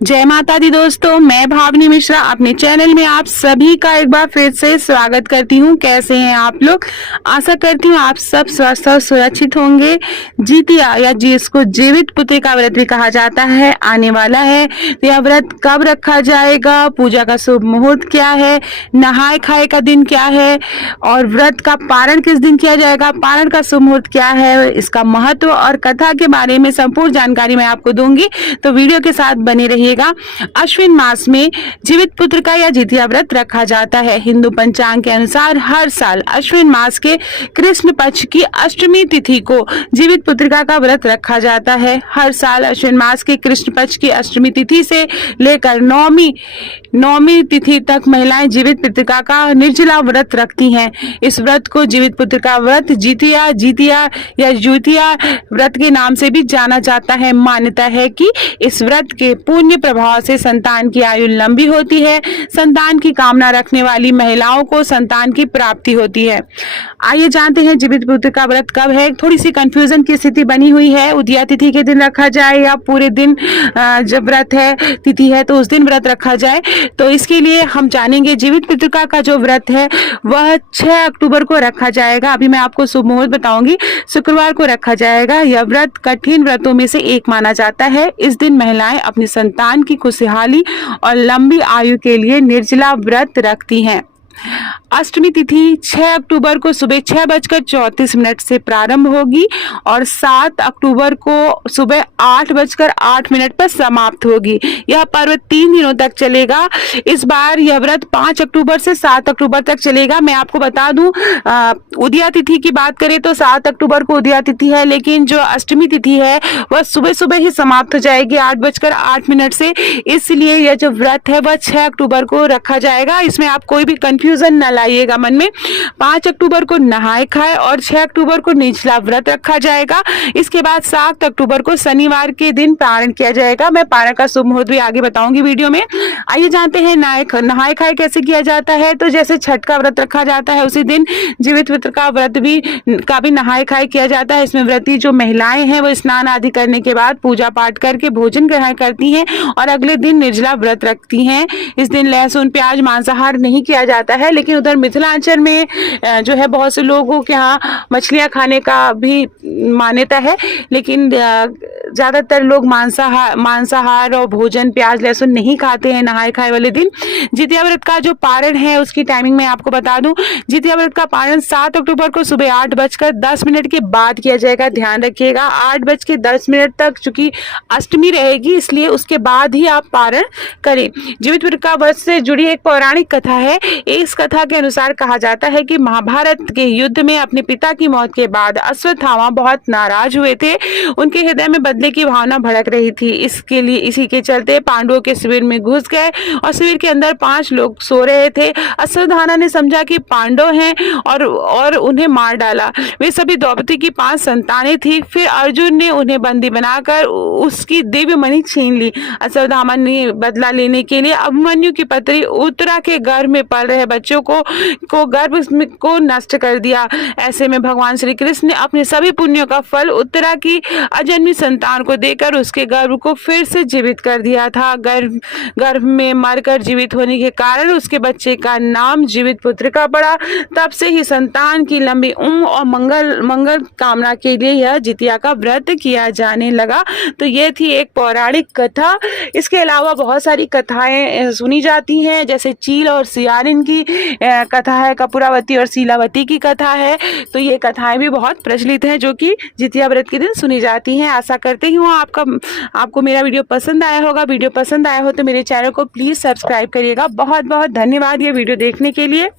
जय माता दी दोस्तों, मैं भावनी मिश्रा अपने चैनल में आप सभी का एक बार फिर से स्वागत करती हूँ। कैसे हैं आप लोग? आशा करती हूँ आप सब स्वस्थ और सुरक्षित होंगे। जितिया या जिसको जीवित पुत्री का व्रत भी कहा जाता है आने वाला है। यह व्रत कब रखा जाएगा, पूजा का शुभ मुहूर्त क्या है, नहाए खाए का दिन क्या है और व्रत का पारण किस दिन किया जाएगा, पारण का शुभ मुहूर्त क्या है, इसका महत्व और कथा के बारे में संपूर्ण जानकारी मैं आपको दूंगी, तो वीडियो के साथ बने रहिए। अश्विन मास में जीवित पुत्र का या जितिया व्रत रखा जाता है। हिंदू पंचांग के अनुसार हर साल अश्विन मास के कृष्ण पक्ष की अष्टमी तिथि को जीवित पुत्रिका का व्रत रखा जाता है। हर साल अश्विन मास के कृष्ण पक्ष की अष्टमी तिथि से लेकर नौमी तिथि तक महिलाएं जीवित पुत्रिका का निर्जला व्रत रखती हैं। इस व्रत को जीवित पुत्रिका व्रत, जितिया या ज्योतिया व्रत के नाम से भी जाना जाता है। मान्यता है कि इस व्रत के पुण्य प्रभाव से संतान की आयु लंबी होती है। संतान की कामना रखने वाली महिलाओं को संतान की प्राप्ति होती है। आइए जानते हैं जीवित पुत्र का व्रत कब है। थोड़ी सी कंफ्यूजन की स्थिति बनी हुई है, उदया तिथि के दिन रखा जाए या पूरे दिन जब व्रत है तिथि है तो उस दिन व्रत रखा जाए। तो इसके लिए हम जानेंगे जीवित पुत्रिका का जो व्रत है वह 6 अक्टूबर को रखा जाएगा। अभी मैं आपको शुभ मुहूर्त बताऊंगी। शुक्रवार को रखा जाएगा। यह व्रत कठिन व्रतों में से एक माना जाता है। इस दिन महिलाएं अपनी संतान की खुशहाली और लंबी आयु के लिए निर्जला व्रत रखती हैं। अष्टमी तिथि 6 अक्टूबर को सुबह 6:34 से प्रारंभ होगी और 7 अक्टूबर को सुबह 8:08 पर समाप्त होगी। यह पर्व 3 दिनों तक चलेगा। इस बार यह व्रत 5 अक्टूबर से 7 अक्टूबर तक चलेगा। मैं आपको बता दूं, उदया तिथि की बात करें तो 7 अक्टूबर को उदया तिथि है, लेकिन जो अष्टमी तिथि है वह सुबह सुबह ही समाप्त हो जाएगी 8:08 से। इसलिए यह जो व्रत है वह 6 अक्टूबर को रखा जाएगा। इसमें आप कोई भी कंफ्यूजन न लाइएगा मन में। 5 अक्टूबर को नहाए खाए और 6 अक्टूबर को निचला व्रत रखा जाएगा। इसके बाद 7 अक्टूबर को शनिवार के दिन पारण किया जाएगा। मैं पारण का शुभ मुहूर्त भी आगे बताऊंगी वीडियो में। आइए जानते हैं नहाए खाए कैसे किया जाता है। तो जैसे छठ का व्रत रखा जाता है उसी दिन जीवित पुत्र का व्रत भी नहाए खाए किया जाता है। इसमें व्रती जो महिलाएं हैं वो स्नान आदि करने के बाद पूजा पाठ करके भोजन ग्रहण करती हैं और अगले दिन निर्जला व्रत रखती हैं। इस दिन लहसुन प्याज मांसाहार नहीं किया जाता है, लेकिन उधर मिथिलांचल में जो है बहुत से लोगों के यहाँ मछलियां खाने का भी मान्यता है, लेकिन ज्यादातर लोग मांसाहार और भोजन प्याज लहसुन नहीं खाते हैं नहाए खाए वाले दिन। जितिया व्रत का जो पारण है उसकी टाइमिंग मैं आपको बता दूं। जितिया व्रत का पारण 7 अक्टूबर को सुबह 8:10 के बाद किया जाएगा। ध्यान रखिएगा 8:10 तक, चूंकि अष्टमी रहेगी इसलिए उसके बाद ही आप पारण करें। जीवित पुत्र का व्रत से जुड़ी एक पौराणिक कथा है। इस कथा के अनुसार कहा जाता है कि महाभारत के युद्ध में अपने पिता की मौत के बाद अश्वत्थामा बहुत नाराज हुए थे। उनके हृदय में बदले की भावना भड़क रही थी। इसी के चलते पांडवों के शिविर में घुस गए और शिविर के अंदर 5 लोग सो रहे थे। अश्वत्थामा ने समझा कि पांडव हैं और उन्हें मार डाला। वे सभी द्रौपदी की 5 संतानें थी। फिर अर्जुन ने उन्हें बंदी बनाकर उसकी दिव्य मणि छीन ली। अश्वत्थामा ने बदला लेने के लिए अभिमन्यु की पत्नी उत्तरा के गर्भ में पल रहे बच्चों को गर्भ को नष्ट कर दिया। ऐसे में भगवान श्री कृष्ण ने अपने सभी पुण्यों का फल उत्तरा की अजन्मी संतान को देकर उसके गर्भ को फिर से जीवित कर दिया था। गर्भ में मरकर जीवित होने के कारण उसके बच्चे का नाम जीवित पुत्रिका पड़ा। तब से ही संतान की लंबी उम्र और मंगल कामना के लिए यह जितिया का व्रत किया जाने लगा। तो ये थी एक पौराणिक कथा। इसके अलावा बहुत सारी कथाएं सुनी जाती हैं, जैसे चील और सियारिन की कथा है, कपूरावती और शीलावती की कथा है। तो ये कथाएं भी बहुत प्रचलित हैं जो कि जितिया व्रत के दिन सुनी जाती हैं। आशा करते हूँ आपको मेरा वीडियो पसंद आया होगा। वीडियो पसंद आया हो तो मेरे चैनल को प्लीज सब्सक्राइब करिएगा। बहुत बहुत धन्यवाद ये वीडियो देखने के लिए।